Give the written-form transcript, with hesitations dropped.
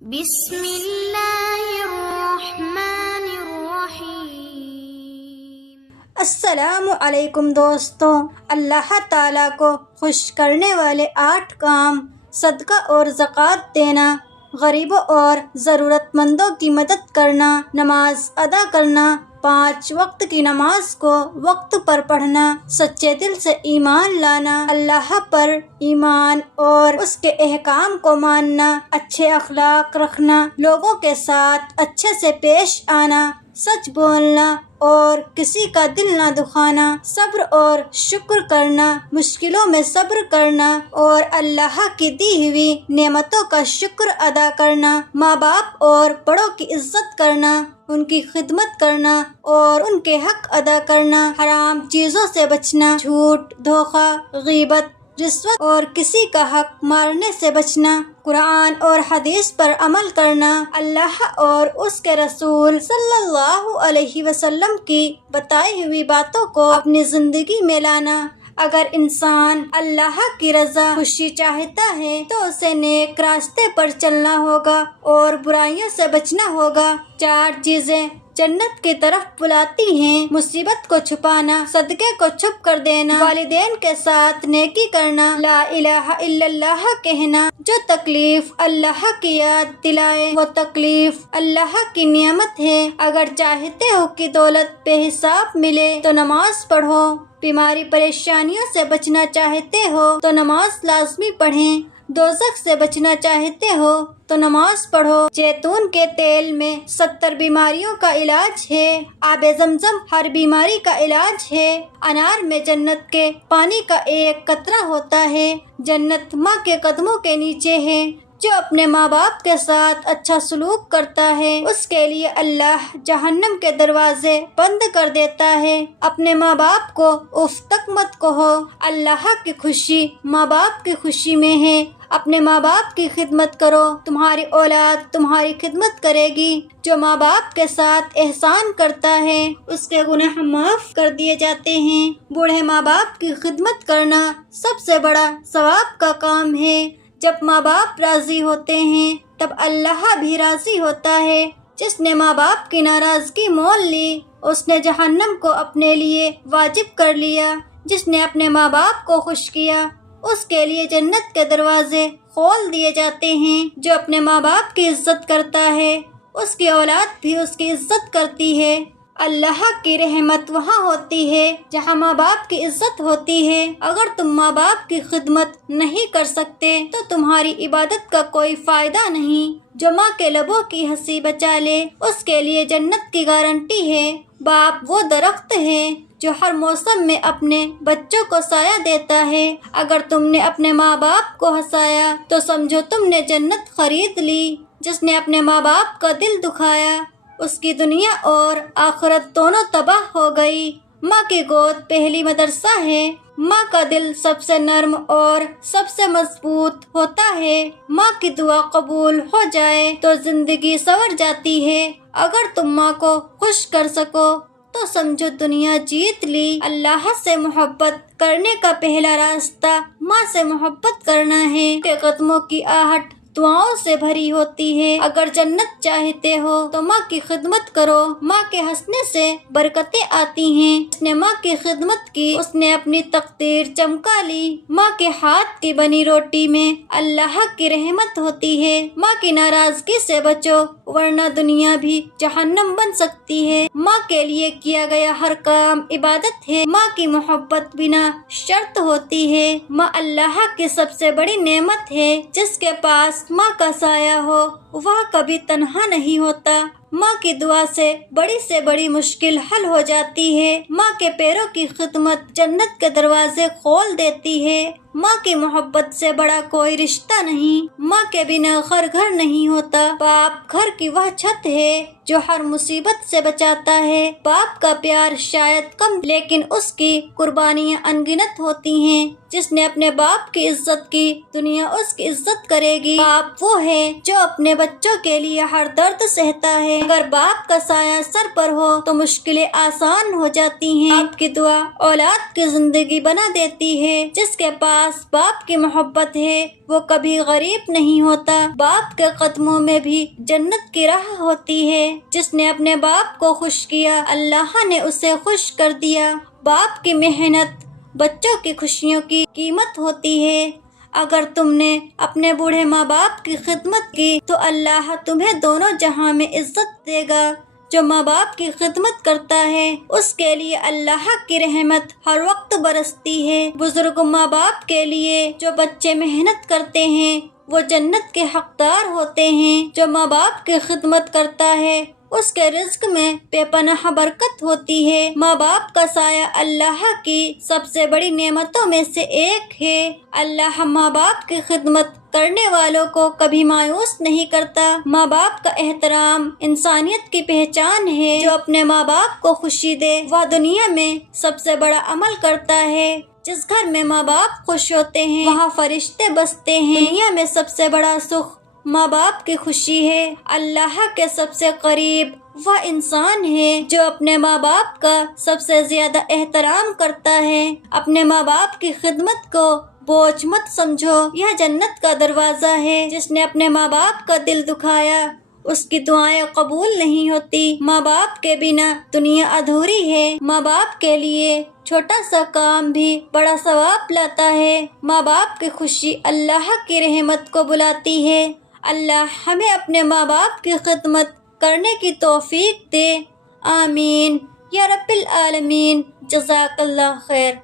بسم اللہ الرحمن الرحیم۔ السلام علیکم دوستوں، اللہ تعالیٰ کو خوش کرنے والے 8 کام: صدقہ اور زکوٰۃ دینا، غریبوں اور ضرورت مندوں کی مدد کرنا، نماز ادا کرنا، 5 وقت کی نماز کو وقت پر پڑھنا، سچے دل سے ایمان لانا، اللہ پر ایمان اور اس کے احکام کو ماننا، اچھے اخلاق رکھنا، لوگوں کے ساتھ اچھے سے پیش آنا، سچ بولنا اور کسی کا دل نہ دکھانا، صبر اور شکر کرنا، مشکلوں میں صبر کرنا اور اللہ کی دی ہوئی نعمتوں کا شکر ادا کرنا، ماں باپ اور بڑوں کی عزت کرنا، ان کی خدمت کرنا اور ان کے حق ادا کرنا، حرام چیزوں سے بچنا، جھوٹ، دھوکہ، غیبت، رشوت اور کسی کا حق مارنے سے بچنا، قرآن اور حدیث پر عمل کرنا، اللہ اور اس کے رسول صلی اللہ علیہ وسلم کی بتائی ہوئی باتوں کو اپنی زندگی میں لانا۔ اگر انسان اللہ کی رضا خوشی چاہتا ہے تو اسے نیک راستے پر چلنا ہوگا اور برائیوں سے بچنا ہوگا۔ 4 چیزیں جنت کی طرف بلاتی ہیں: مصیبت کو چھپانا، صدقے کو چھپ کر دینا، والدین کے ساتھ نیکی کرنا، لا الہ الا اللہ کہنا۔ جو تکلیف اللہ کی یاد دلائے وہ تکلیف اللہ کی نعمت ہے۔ اگر چاہتے ہو کہ دولت بے حساب ملے تو نماز پڑھو، بیماری پریشانیوں سے بچنا چاہتے ہو تو نماز لازمی پڑھیں، دوزخ سے بچنا چاہتے ہو تو نماز پڑھو۔ زیتون کے تیل میں 70 بیماریوں کا علاج ہے، آب زمزم ہر بیماری کا علاج ہے، انار میں جنت کے پانی کا ایک قطرہ ہوتا ہے، جنت ماں کے قدموں کے نیچے ہے۔ جو اپنے ماں باپ کے ساتھ اچھا سلوک کرتا ہے اس کے لیے اللہ جہنم کے دروازے بند کر دیتا ہے۔ اپنے ماں باپ کو اف تک مت کہو، اللہ کی خوشی ماں باپ کی خوشی میں ہے۔ اپنے ماں باپ کی خدمت کرو، تمہاری اولاد تمہاری خدمت کرے گی۔ جو ماں باپ کے ساتھ احسان کرتا ہے اس کے گناہ معاف کر دیے جاتے ہیں۔ بوڑھے ماں باپ کی خدمت کرنا سب سے بڑا ثواب کا کام ہے۔ جب ماں باپ راضی ہوتے ہیں تب اللہ بھی راضی ہوتا ہے۔ جس نے ماں باپ کی ناراضگی مول لی اس نے جہنم کو اپنے لیے واجب کر لیا۔ جس نے اپنے ماں باپ کو خوش کیا اس کے لیے جنت کے دروازے کھول دیے جاتے ہیں۔ جو اپنے ماں باپ کی عزت کرتا ہے اس کی اولاد بھی اس کی عزت کرتی ہے۔ اللہ کی رحمت وہاں ہوتی ہے جہاں ماں باپ کی عزت ہوتی ہے۔ اگر تم ماں باپ کی خدمت نہیں کر سکتے تو تمہاری عبادت کا کوئی فائدہ نہیں۔ جو ماں کے لبوں کی ہنسی بچا لے اس کے لیے جنت کی گارنٹی ہے۔ باپ وہ درخت ہے جو ہر موسم میں اپنے بچوں کو سایہ دیتا ہے۔ اگر تم نے اپنے ماں باپ کو ہنسایا تو سمجھو تم نے جنت خرید لی۔ جس نے اپنے ماں باپ کا دل دکھایا اس کی دنیا اور آخرت دونوں تباہ ہو گئی۔ ماں کی گود پہلی مدرسہ ہے۔ ماں کا دل سب سے نرم اور سب سے مضبوط ہوتا ہے۔ ماں کی دعا قبول ہو جائے تو زندگی سنور جاتی ہے۔ اگر تم ماں کو خوش کر سکو تو سمجھو دنیا جیت لی۔ اللہ سے محبت کرنے کا پہلا راستہ ماں سے محبت کرنا ہے۔ کے قدموں کی آہٹ دعاؤں سے بھری ہوتی ہے۔ اگر جنت چاہتے ہو تو ماں کی خدمت کرو، ماں کے ہنسنے سے برکتیں آتی ہیں۔ جس نے ماں کی خدمت کی اس نے اپنی تقدیر چمکا لی۔ ماں کے ہاتھ کی بنی روٹی میں اللہ کی رحمت ہوتی ہے۔ ماں کی ناراضگی سے بچو ورنہ دنیا بھی جہنم بن سکتی ہے۔ ماں کے لیے کیا گیا ہر کام عبادت ہے۔ ماں کی محبت بنا شرط ہوتی ہے۔ ماں اللہ کی سب سے بڑی نعمت ہے۔ جس کے پاس ماں کا سایہ ہو وہ کبھی تنہا نہیں ہوتا۔ ماں کی دعا سے بڑی مشکل حل ہو جاتی ہے۔ ماں کے پیروں کی خدمت جنت کے دروازے کھول دیتی ہے۔ ماں کی محبت سے بڑا کوئی رشتہ نہیں۔ ماں کے بنا گھر نہیں ہوتا۔ باپ گھر کی وہ چھت ہے جو ہر مصیبت سے بچاتا ہے۔ باپ کا پیار شاید کم لیکن اس کی قربانیاں انگنت ہوتی ہیں۔ جس نے اپنے باپ کی عزت کی دنیا اس کی عزت کرے گی۔ باپ وہ ہے جو اپنے بچوں کے لیے ہر درد سہتا ہے۔ اگر باپ کا سایہ سر پر ہو تو مشکلیں آسان ہو جاتی ہیں۔ باپ کی دعا اولاد کی زندگی بنا دیتی ہے۔ جس کے پاس باپ کی محبت ہے وہ کبھی غریب نہیں ہوتا۔ باپ کے قدموں میں بھی جنت کی راہ ہوتی ہے۔ جس نے اپنے باپ کو خوش کیا اللہ نے اسے خوش کر دیا۔ باپ کی محنت بچوں کی خوشیوں کی قیمت ہوتی ہے۔ اگر تم نے اپنے بوڑھے ماں باپ کی خدمت کی تو اللہ تمہیں دونوں جہاں میں عزت دے گا۔ جو ماں باپ کی خدمت کرتا ہے اس کے لیے اللہ کی رحمت ہر وقت برستی ہے۔ بزرگ ماں باپ کے لیے جو بچے محنت کرتے ہیں وہ جنت کے حقدار ہوتے ہیں۔ جو ماں باپ کی خدمت کرتا ہے اس کے رزق میں بے پناہ برکت ہوتی ہے۔ ماں باپ کا سایہ اللہ کی سب سے بڑی نعمتوں میں سے ایک ہے۔ اللہ ماں باپ کی خدمت کرنے والوں کو کبھی مایوس نہیں کرتا۔ ماں باپ کا احترام انسانیت کی پہچان ہے۔ جو اپنے ماں باپ کو خوشی دے وہ دنیا میں سب سے بڑا عمل کرتا ہے۔ جس گھر میں ماں باپ خوش ہوتے ہیں وہاں فرشتے بستے ہیں۔ دنیا میں سب سے بڑا سکھ ماں باپ کی خوشی ہے۔ اللہ کے سب سے قریب وہ انسان ہے جو اپنے ماں باپ کا سب سے زیادہ احترام کرتا ہے۔ اپنے ماں باپ کی خدمت کو بوجھ مت سمجھو، یہ جنت کا دروازہ ہے۔ جس نے اپنے ماں باپ کا دل دکھایا اس کی دعائیں قبول نہیں ہوتی۔ ماں باپ کے بنا دنیا ادھوری ہے۔ ماں باپ کے لیے چھوٹا سا کام بھی بڑا ثواب لاتا ہے۔ ماں باپ کی خوشی اللہ کی رحمت کو بلاتی ہے۔ اللہ ہمیں اپنے ماں باپ کی خدمت کرنے کی توفیق دے، آمین یا رب العالمین۔ جزاک اللہ خیر۔